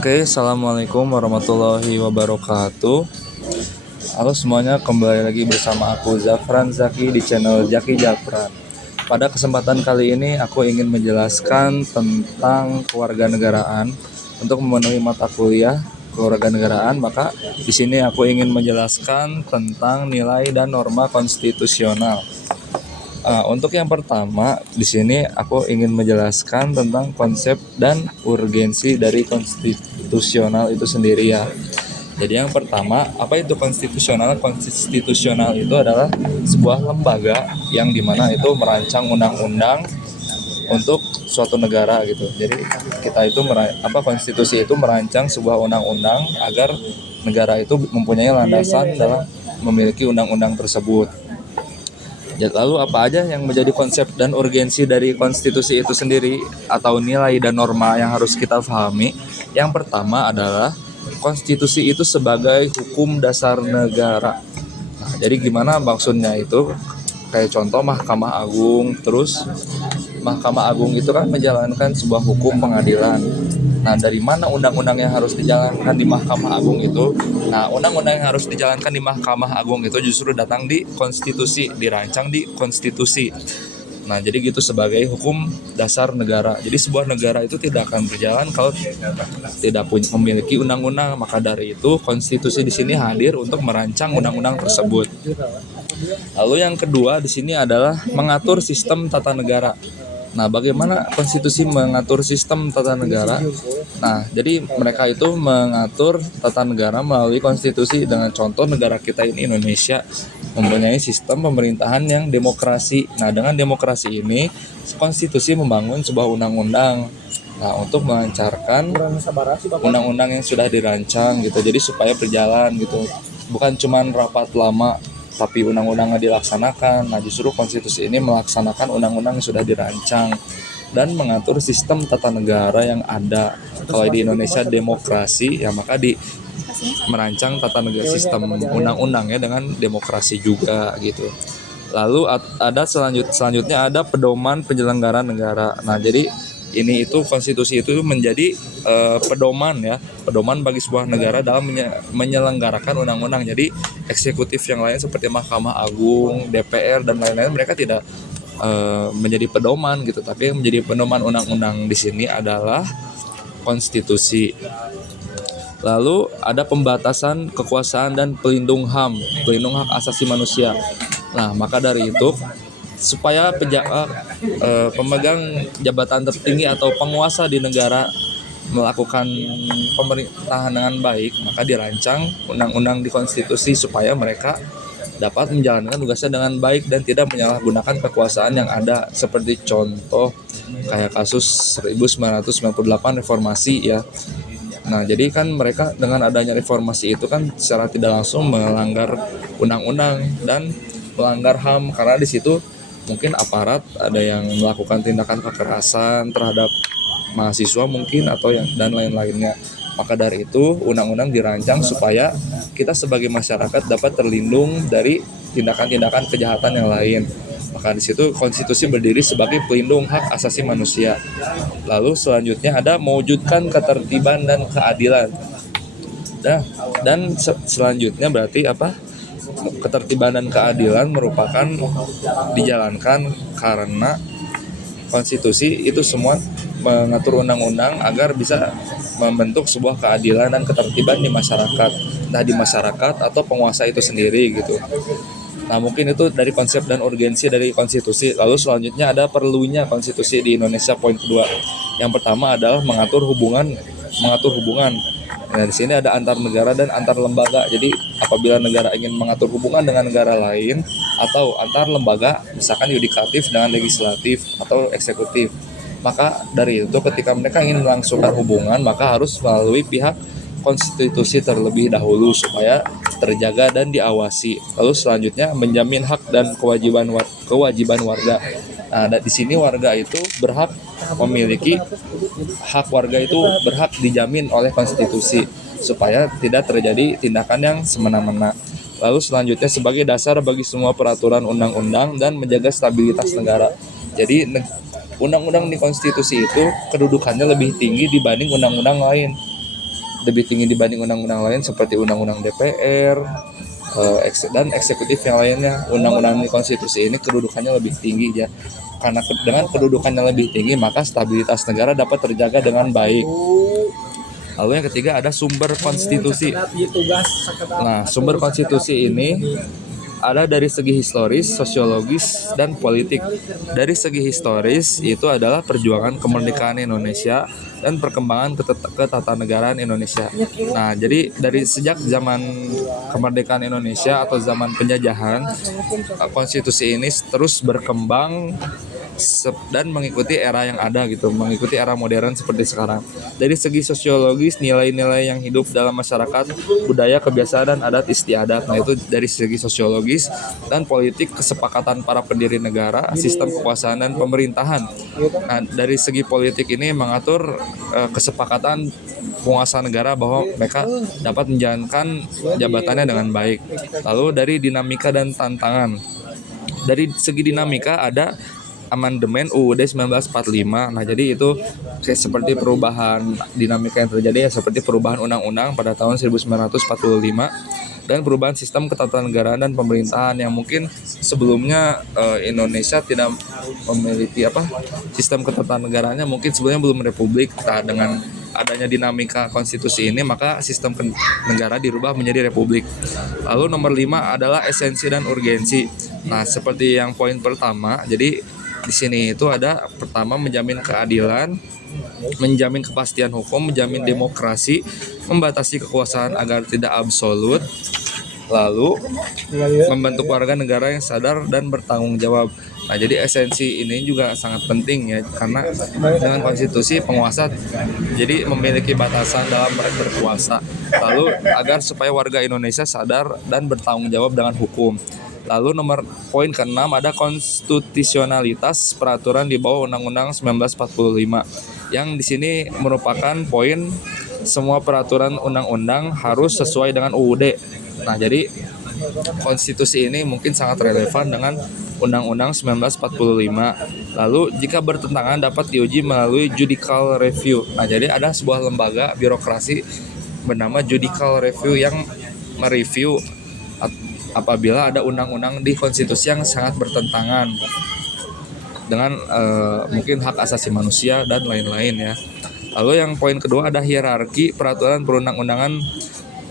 Oke, assalamualaikum warahmatullahi wabarakatuh. Halo semuanya, kembali lagi bersama aku Zafran Zaki di channel Zaki Zafran. Pada kesempatan kali ini aku ingin menjelaskan tentang kewarganegaraan. Untuk memenuhi mata kuliah kewarganegaraan, maka di sini aku ingin menjelaskan tentang nilai dan norma konstitusional. Untuk yang pertama, di sini aku ingin menjelaskan tentang konsep dan urgensi dari konstitusional itu sendiri ya. Jadi yang pertama, apa itu konstitusional? Konstitusional itu adalah sebuah lembaga yang dimana itu merancang undang-undang untuk suatu negara gitu. Jadi kita itu konstitusi itu merancang sebuah undang-undang agar negara itu mempunyai landasan dalam memiliki undang-undang tersebut. Lalu apa aja yang menjadi konsep dan urgensi dari konstitusi itu sendiri atau nilai dan norma yang harus kita pahami? Yang pertama adalah konstitusi itu sebagai hukum dasar negara. Nah, jadi gimana maksudnya itu? Kayak contoh Mahkamah Agung, terus Mahkamah Agung itu kan menjalankan sebuah hukum pengadilan. Nah, dari mana undang-undang yang harus dijalankan di Mahkamah Agung itu? Nah, undang-undang yang harus dijalankan di Mahkamah Agung itu justru datang di konstitusi, dirancang di konstitusi. Nah, jadi gitu sebagai hukum dasar negara. Jadi sebuah negara itu tidak akan berjalan kalau tidak memiliki undang-undang. Maka dari itu konstitusi di sini hadir untuk merancang undang-undang tersebut. Lalu yang kedua di sini adalah mengatur sistem tata negara. Nah, bagaimana konstitusi mengatur sistem tata negara? Nah, jadi mereka itu mengatur tata negara melalui konstitusi. Dengan contoh negara kita ini Indonesia mempunyai sistem pemerintahan yang demokrasi. Nah, dengan demokrasi ini konstitusi membangun sebuah undang-undang. Nah, untuk melancarkan undang-undang yang sudah dirancang gitu. Jadi supaya berjalan gitu. Bukan cuma rapat lama tapi undang-undangnya dilaksanakan. Nah, justru konstitusi ini melaksanakan undang-undang yang sudah dirancang dan mengatur sistem tata negara yang ada. Kalau di Indonesia demokrasi, ya maka merancang tata negara sistem undang-undangnya dengan demokrasi juga gitu. Lalu ada selanjutnya ada pedoman penyelenggaraan negara. Nah, jadi ini itu konstitusi itu menjadi pedoman bagi sebuah negara dalam menyelenggarakan undang-undang. Jadi eksekutif yang lain seperti Mahkamah Agung, DPR dan lain-lain mereka tidak menjadi pedoman gitu, tapi yang menjadi pedoman undang-undang di sini adalah konstitusi. Lalu ada pembatasan kekuasaan dan pelindung HAM, pelindung hak asasi manusia. Nah, maka dari itu supaya pemegang jabatan tertinggi atau penguasa di negara melakukan pemerintahan dengan baik, maka dirancang undang-undang di konstitusi supaya mereka dapat menjalankan tugasnya dengan baik dan tidak menyalahgunakan kekuasaan yang ada. Seperti contoh kayak kasus 1998 reformasi ya. Nah, jadi kan mereka dengan adanya reformasi itu kan secara tidak langsung melanggar undang-undang dan melanggar HAM, karena di situ mungkin aparat ada yang melakukan tindakan kekerasan terhadap mahasiswa mungkin atau yang dan lain-lainnya. Maka dari itu undang-undang dirancang supaya kita sebagai masyarakat dapat terlindung dari tindakan-tindakan kejahatan yang lain. Maka di situ konstitusi berdiri sebagai pelindung hak asasi manusia. Lalu selanjutnya ada mewujudkan ketertiban dan keadilan. Dan selanjutnya berarti apa? Ketertiban dan keadilan merupakan dijalankan karena konstitusi itu semua mengatur undang-undang agar bisa membentuk sebuah keadilan dan ketertiban di masyarakat, entah di masyarakat atau penguasa itu sendiri gitu. Nah, mungkin itu dari konsep dan urgensi dari konstitusi. Lalu selanjutnya ada perlunya konstitusi di Indonesia, poin kedua. Yang pertama adalah mengatur hubungan. Nah, di sini ada antar negara dan antar lembaga. Jadi apabila negara ingin mengatur hubungan dengan negara lain atau antar lembaga, misalkan yudikatif dengan legislatif atau eksekutif, maka dari itu ketika mereka ingin melangsungkan hubungan, maka harus melalui pihak konstitusi terlebih dahulu supaya terjaga dan diawasi. Lalu selanjutnya menjamin hak dan kewajiban warga. Nah, di sini warga itu berhak memiliki hak, warga itu berhak dijamin oleh konstitusi supaya tidak terjadi tindakan yang semena-mena. Lalu selanjutnya sebagai dasar bagi semua peraturan undang-undang dan menjaga stabilitas negara. Jadi undang-undang di konstitusi itu kedudukannya lebih tinggi dibanding undang-undang lain. lebih tinggi dibanding undang-undang lain seperti undang-undang DPR dan eksekutif yang lainnya. Undang-undang konstitusi ini kedudukannya lebih tinggi ya. Karena dengan kedudukannya lebih tinggi maka stabilitas negara dapat terjaga dengan baik. Lalu yang ketiga ada sumber konstitusi. Nah, sumber konstitusi ini ada dari segi historis, sosiologis, dan politik. Dari segi historis itu adalah perjuangan kemerdekaan Indonesia dan perkembangan ketatanegaraan Indonesia. Nah, jadi dari sejak zaman kemerdekaan Indonesia atau zaman penjajahan, konstitusi ini terus berkembang dan mengikuti era yang ada gitu, mengikuti era modern seperti sekarang. Dari segi sosiologis, nilai-nilai yang hidup dalam masyarakat, budaya, kebiasaan, dan adat istiadat. Nah, itu dari segi sosiologis. Dan politik, kesepakatan para pendiri negara, sistem kekuasaan dan pemerintahan. Nah, dari segi politik ini mengatur kesepakatan penguasa negara bahwa mereka dapat menjalankan jabatannya dengan baik. Lalu dari dinamika dan tantangan. Dari segi dinamika ada amandemen UUD 1945. Nah, jadi itu kayak seperti perubahan dinamika yang terjadi ya, seperti perubahan undang-undang pada tahun 1945 dan perubahan sistem ketatanegaraan dan pemerintahan yang mungkin sebelumnya Indonesia tidak memiliki sistem ketatanegaranya, mungkin sebelumnya belum republik. Nah, dengan adanya dinamika konstitusi ini maka sistem negara dirubah menjadi republik. Lalu nomor 5 adalah esensi dan urgensi. Nah, seperti yang poin pertama, jadi di sini itu ada pertama menjamin keadilan, menjamin kepastian hukum, menjamin demokrasi, membatasi kekuasaan agar tidak absolut, lalu membentuk warga negara yang sadar dan bertanggung jawab. Nah, jadi esensi ini juga sangat penting ya, karena dengan konstitusi penguasa jadi memiliki batasan dalam berkuasa. Lalu agar supaya warga Indonesia sadar dan bertanggung jawab dengan hukum. Lalu poin ke-6 ada konstitusionalitas peraturan di bawah Undang-Undang 1945 yang di sini merupakan poin semua peraturan undang-undang harus sesuai dengan UUD. Nah, jadi konstitusi ini mungkin sangat relevan dengan Undang-Undang 1945. Lalu jika bertentangan dapat diuji melalui judicial review. Nah, jadi ada sebuah lembaga birokrasi bernama judicial review yang mereview apabila ada undang-undang di konstitusi yang sangat bertentangan dengan mungkin hak asasi manusia dan lain-lain ya. Lalu yang poin kedua ada hierarki peraturan perundang-undangan.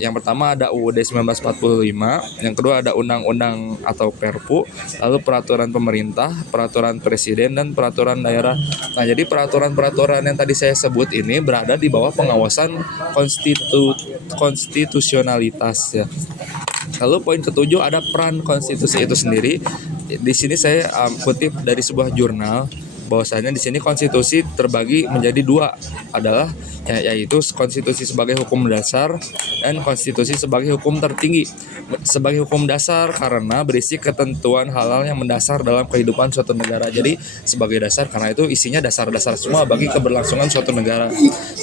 Yang pertama ada UUD 1945, yang kedua ada undang-undang atau Perpu, lalu peraturan pemerintah, peraturan presiden, dan peraturan daerah. Nah, jadi peraturan-peraturan yang tadi saya sebut ini berada di bawah pengawasan konstitusionalitas ya. Lalu poin ketujuh ada peran konstitusi itu sendiri. Di sini saya kutip dari sebuah jurnal bahwasanya di sini konstitusi terbagi menjadi dua, adalah yaitu konstitusi sebagai hukum dasar dan konstitusi sebagai hukum tertinggi. Sebagai hukum dasar karena berisi ketentuan hal-hal yang mendasar dalam kehidupan suatu negara. Jadi sebagai dasar karena itu isinya dasar-dasar semua bagi keberlangsungan suatu negara.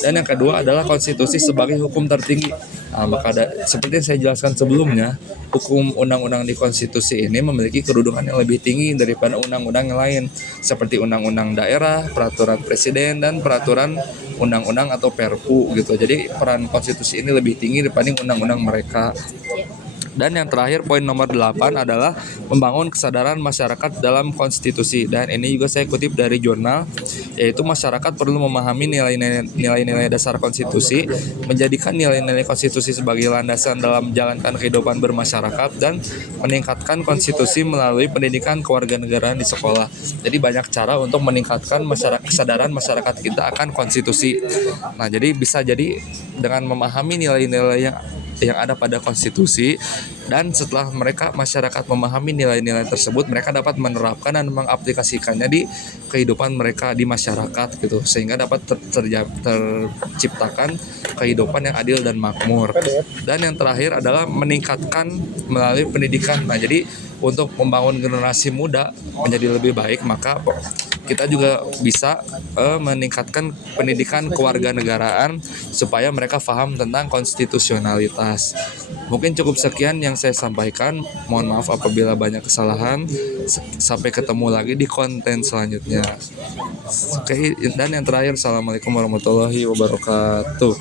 Dan yang kedua adalah konstitusi sebagai hukum tertinggi. Nah, maka seperti yang saya jelaskan sebelumnya, hukum undang-undang di konstitusi ini memiliki kedudukan yang lebih tinggi daripada undang-undang yang lain, seperti undang-undang daerah, peraturan presiden, dan peraturan undang-undang atau Perpu gitu. Jadi peran konstitusi ini lebih tinggi dibanding undang-undang mereka. Dan yang terakhir poin nomor 8 adalah membangun kesadaran masyarakat dalam konstitusi. Dan ini juga saya kutip dari jurnal, yaitu masyarakat perlu memahami nilai-nilai dasar konstitusi, menjadikan nilai-nilai konstitusi sebagai landasan dalam menjalankan kehidupan bermasyarakat, dan meningkatkan konstitusi melalui pendidikan kewarganegaraan di sekolah. Jadi banyak cara untuk meningkatkan kesadaran masyarakat kita akan konstitusi. Nah, jadi bisa jadi dengan memahami nilai-nilai yang ada pada konstitusi, dan setelah masyarakat memahami nilai-nilai tersebut, mereka dapat menerapkan dan mengaplikasikannya di kehidupan mereka di masyarakat gitu, sehingga dapat terciptakan kehidupan yang adil dan makmur. Dan yang terakhir adalah meningkatkan melalui pendidikan. Nah, jadi untuk membangun generasi muda menjadi lebih baik, maka kita juga bisa meningkatkan pendidikan kewarganegaraan supaya mereka paham tentang konstitusionalitas. Mungkin cukup sekian yang saya sampaikan. Mohon maaf apabila banyak kesalahan. Sampai ketemu lagi di konten selanjutnya. Oke, dan yang terakhir, assalamualaikum warahmatullahi wabarakatuh.